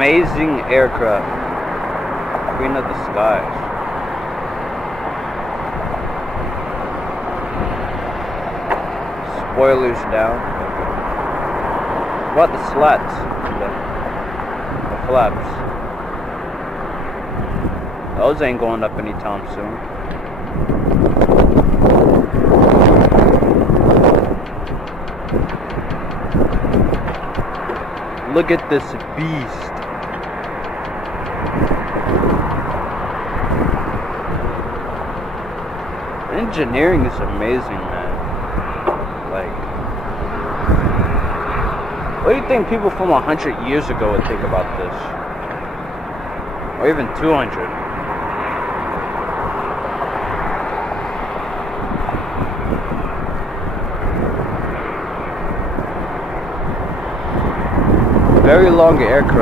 amazing aircraft. Queen of the skies. Spoilers down. What the slats? The flaps. Those ain't going up anytime soon. Look at this beast. Engineering is amazing, man. Like, what do you think people from 100 years ago would think about this? Or even 200? Very long aircraft.